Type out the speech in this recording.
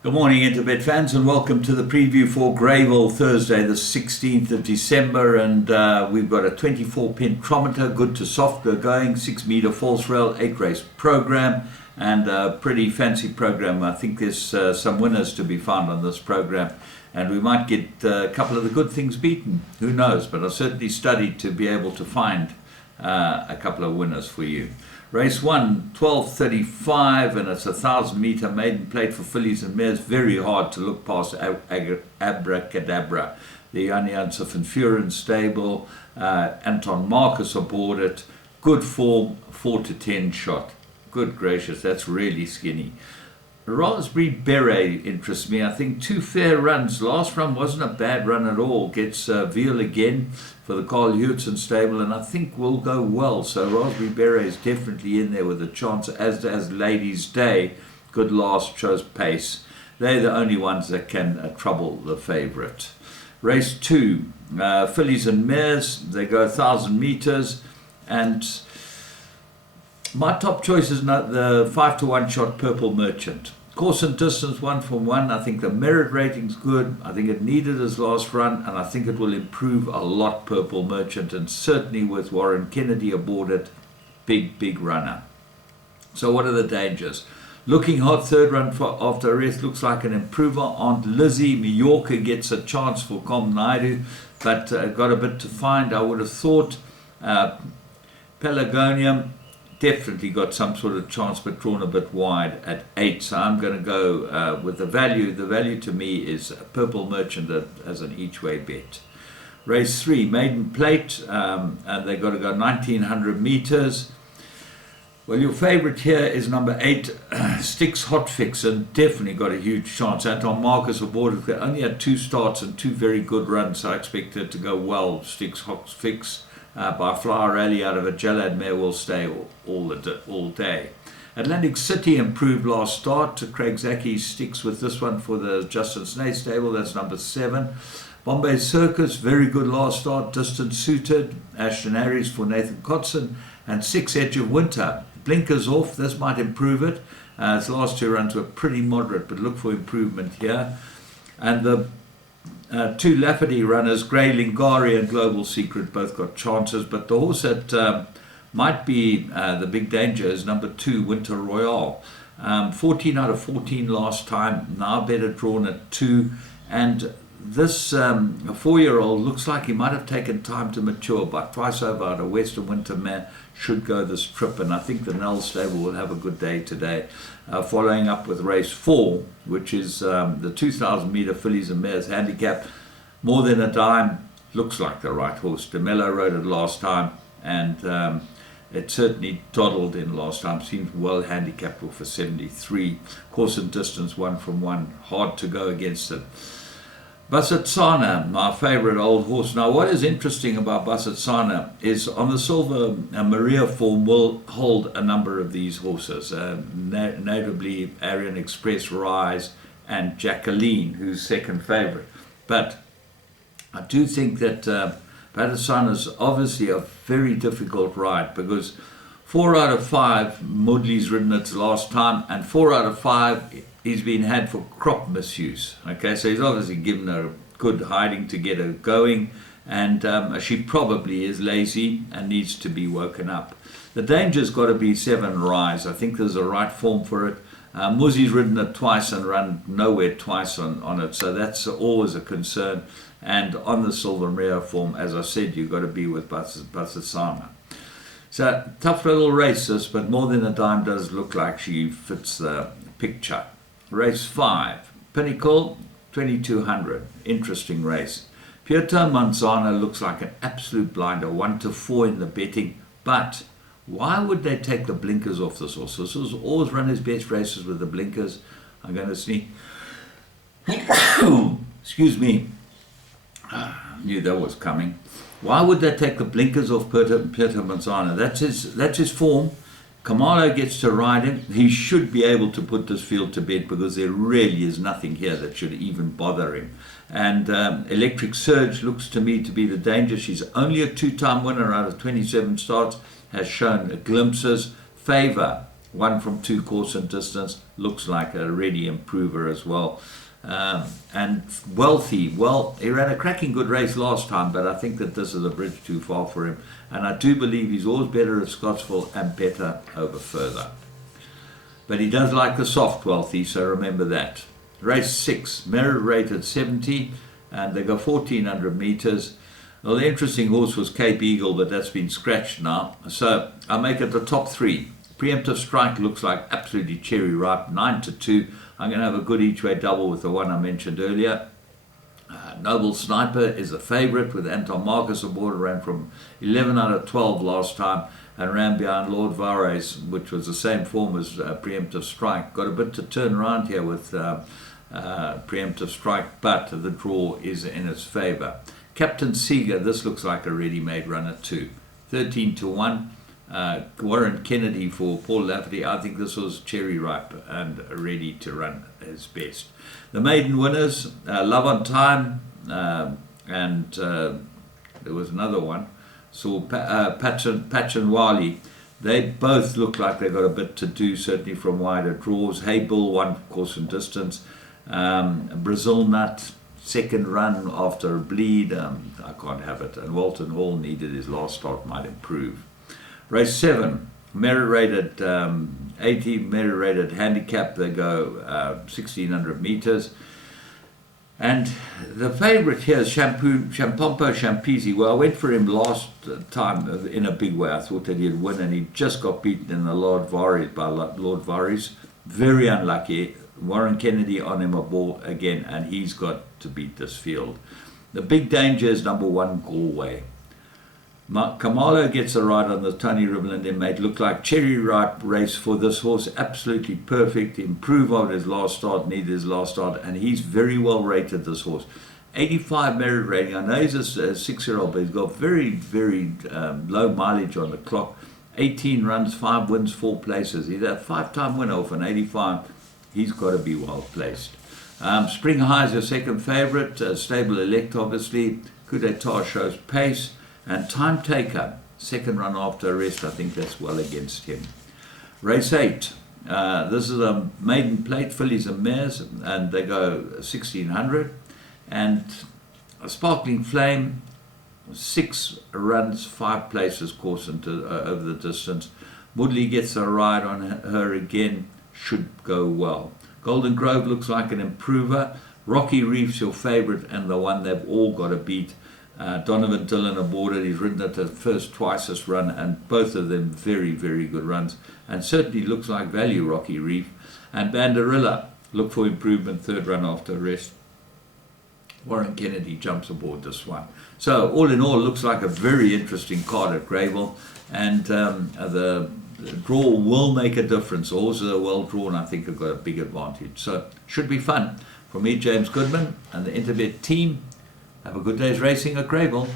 Good morning, Interbet fans, and welcome to the preview for Greyville, Thursday, the 16th of December. And we've got a 24-pin trometer, good to soft, going, 6-meter false rail, 8-race program, and a pretty fancy program. I think there's some winners to be found on this program, and we might get a couple of the good things beaten. Who knows? But I've certainly studied to be able to find a couple of winners for you. Race 1, 12:35, and it's a 1,000-meter maiden plate for fillies and mares. Very hard to look past Abracadabra. The Alliance of Furen stable. Anton Marcus aboard it. Good form, 4 to 10 shot. Good gracious, that's really skinny. Raspberry Beret interests me. I think 2 fair runs. Last run wasn't a bad run at all. Gets Veal again for the Carl Hewitson stable, and I think will go well. So Raspberry Beret is definitely in there with a chance, as does Ladies' Day. Good last, shows pace. They're the only ones that can trouble the favourite. Race 2, fillies and mares. They go 1,000 meters, and my top choice is the 5 to 1 shot Purple Merchant. Course and distance 1 from 1. I think the merit rating's good. I think it needed his last run, and I think it will improve a lot, Purple Merchant, and certainly with Warren Kennedy aboard it, big runner. So what are the dangers? Looking hot, third run after arrest, looks like an improver. Aunt Lizzie, Mallorca gets a chance for Com Naidu, but got a bit to find. I would have thought Pelagonium definitely got some sort of chance, but drawn a bit wide at 8. So I'm going to go with the value. The value to me is Purple Merchant as an each-way bet. Race 3, maiden plate, and they've got to go 1,900 meters. Well, your favourite here is number 8, Sticks Hot Fix, and definitely got a huge chance. Anton Marcus aboard. They only had 2 starts and 2 very good runs, so I expect it to go well. Sticks Hot Fix. By Flower Rally out of a Jalad mare will stay all day. Atlantic City improved last start. Craig Zaki sticks with this one for the Justin Snake stable. That's number 7. Bombay Circus, very good last start. Distance suited. Ashton Harris for Nathan Kotson. And 6 Edge of Winter. Blinkers off. This might improve it. Its last 2 runs were pretty moderate, but look for improvement here. And the 2 Lafferty runners, Grey Lingari and Global Secret, both got chances, but the horse that might be the big danger is number 2, Winter Royale. 14 out of 14 last time, now better drawn at 2, and this 4-year-old looks like he might have taken time to mature, but twice over out of Western Winter mare should go this trip, and I think the Nell stable will have a good day today. Following up with race 4, which is the 2,000-meter fillies and mares handicap. More Than a Dime looks like the right horse. DeMello rode it last time, and it certainly toddled in last time. Seems well handicapped for 73. Course and distance 1 from 1. Hard to go against it. Basatsana, my favorite old horse. Now, what is interesting about Basatsana is on the Silver Maria form will hold a number of these horses, notably Arian Express, Rise, and Jacqueline, who's second favorite. But I do think that Basatsana is obviously a very difficult ride, because 4 out of 5 Mudley's ridden its last time, and 4 out of 5 he's been had for crop misuse. Okay, so he's obviously given her a good hiding to get her going, and she probably is lazy and needs to be woken up. The danger's got to be 7 Rise. I think there's a right form for it. Muzi's ridden it twice and run nowhere twice on it, so that's always a concern. And on the Silver Maria form, as I said, you've got to be with Basatsana. So tough little race this, but More Than a Dime does look like she fits the picture. Race 5, Pinnacle, 2,200. Interesting race. Pietro Manzano looks like an absolute blinder, 1 to 4 in the betting. But why would they take the blinkers off this horse? This horse always run his best races with the blinkers. I'm going to sneeze. Excuse me. I knew that was coming. Why would they take the blinkers off Pietro Manzano? That's his form. Kamalo gets to ride him. He should be able to put this field to bed, because there really is nothing here that should even bother him. And Electric Surge looks to me to be the danger. She's only a 2-time winner out of 27 starts, has shown glimpses. Favor 1 from 2 course and distance, looks like a ready improver as well. And Wealthy, well, he ran a cracking good race last time, but I think that this is a bridge too far for him. And I do believe he's always better at Scottsville and better over further. But he does like the soft Wealthy, so remember that. Race 6, merit rated 70, and they go 1400 meters. Well, the interesting horse was Cape Eagle, but that's been scratched now. So I make it the top 3. Preemptive Strike looks like absolutely cherry ripe, 9-2. I'm going to have a good each way double with the one I mentioned earlier. Noble Sniper is a favourite with Anton Marcus aboard, ran from 11 out of 12 last time and ran behind Lord Vares, which was the same form as Preemptive Strike. Got a bit to turn around here with Preemptive Strike, but the draw is in its favour. Captain Seeger, this looks like a ready-made runner too. 13-1. Warren Kennedy for Paul Lafferty. I think this was cherry ripe and ready to run his best. The maiden winners, Love on Time, and there was another one. So Patch and Wally, they both look like they've got a bit to do, certainly from wider draws. Hey Bull, 1 course and distance. Brazil Nut, second run after a bleed. I can't have it. And Walton Hall needed his last start, might improve. Race 7, merit rated 80, merit rated handicap. They go 1600 meters. And the favourite here is Champompo Champisi. Well, I went for him last time in a big way. I thought that he'd win, and he just got beaten in the Lord Vares by Lord Vares. Very unlucky. Warren Kennedy on him aboard again, and he's got to beat this field. The big danger is number 1, Galway. Kamalo gets a ride on the Tony Riverland Inmate. Looked like cherry ripe race for this horse. Absolutely perfect. Improve on his last start, needed his last start, and he's very well rated, this horse. 85 merit rating. I know he's a 6-year-old, but he's got very, very low mileage on the clock. 18 runs, 5 wins, 4 places. He's a 5-time winner off an 85. He's got to be well placed. Spring High is your second favourite. Stable Elect, obviously. Coup d'etat shows pace. And Time Taker, second run after arrest, I think that's well against him. Race 8, this is a maiden plate, fillies and mares, and they go 1600. And a Sparkling Flame, 6 runs, 5 places course into, over the distance. Woodley gets a ride on her again, should go well. Golden Grove looks like an improver. Rocky Reef's your favourite and the one they've all got to beat. Donovan Dillon aboard it. He's ridden it the first twice this run, and both of them very, very good runs, and certainly looks like value, Rocky Reef. And Banderilla, look for improvement, third run after rest. Warren Kennedy jumps aboard this one. So all in all, looks like a very interesting card at Greyville, and the draw will make a difference. The horses are well drawn, I think, have got a big advantage. So should be fun. From me, James Goodman, and the Interbet team, have a good day's racing at Greyville.